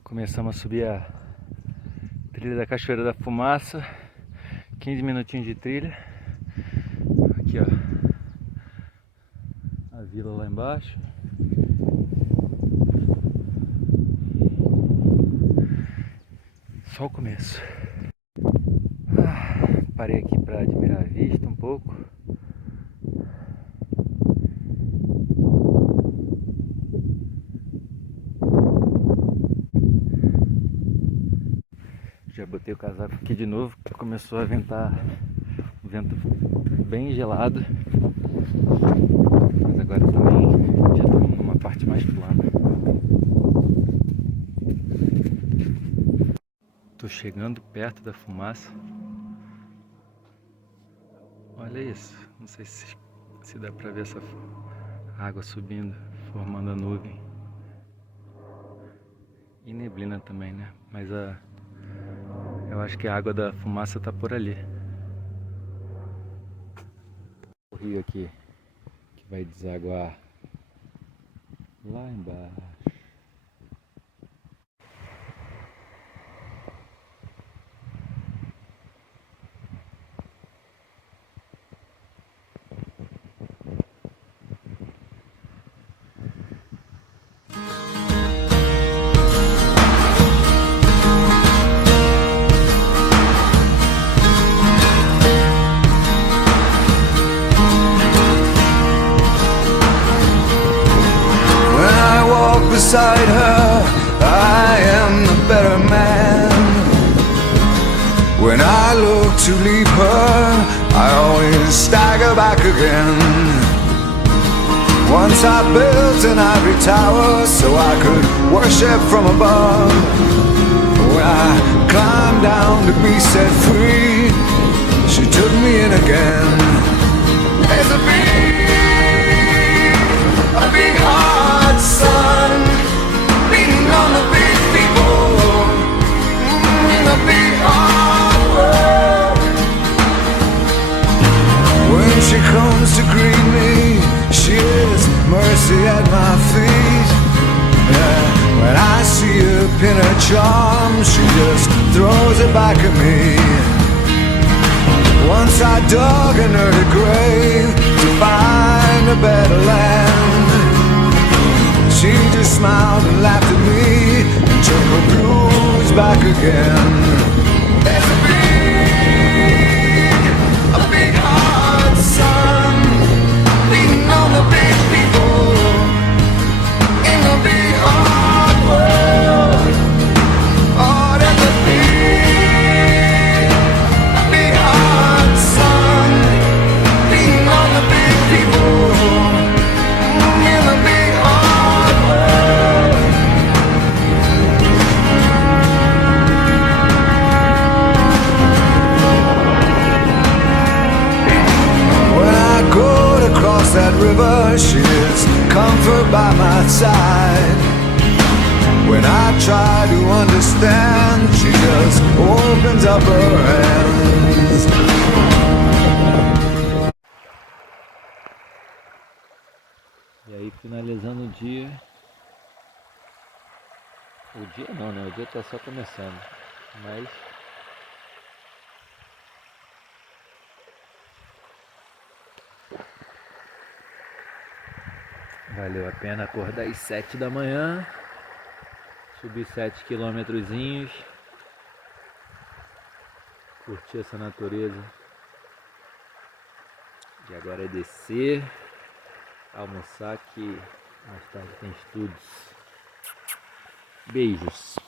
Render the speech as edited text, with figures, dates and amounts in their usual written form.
Começamos a subir a trilha da Cachoeira da Fumaça. 15 minutinhos de trilha. Aqui, ó, a vila lá embaixo. Só o começo. Parei aqui para admirar a vista um pouco. Já botei o casaco aqui de novo, porque começou a ventar, um vento bem gelado. Mas agora também já estamos numa parte mais plana. Tô chegando perto da fumaça. Olha isso, não sei se dá pra ver essa água subindo, formando a nuvem. E neblina também, né? Mas eu acho que a água da fumaça tá por ali. O rio aqui, que vai desaguar lá embaixo. Beside her, I am the better man. When I look to leave her, I always stagger back again. Once I built an ivory tower so I could worship from above. When I climbed down to be set free, she took me in again. There's a big hot sun beating on the big people in the big hard world. When she comes to greet me, she is mercy at my feet. Yeah, when I see her pin her charm, she just throws it back at me. Once I dug an early grave to find a better land. She just smiled and laughed at me and took her blues back again. There's a big hot sun beating on the big people in the big hard world. Oh, there's a big hot sun beating on the big people in the big hard world. When I go to cross that river, she is comfort by my side. When I try to understand, she just opens up her hands. E aí, finalizando o dia. O dia não, né? O dia tá só começando. Mas valeu a pena acordar às 7 da manhã. Subir 7 quilômetrozinhos. Curtir essa natureza. E agora é descer. Almoçar, que mais tarde tem estudos. Beijos.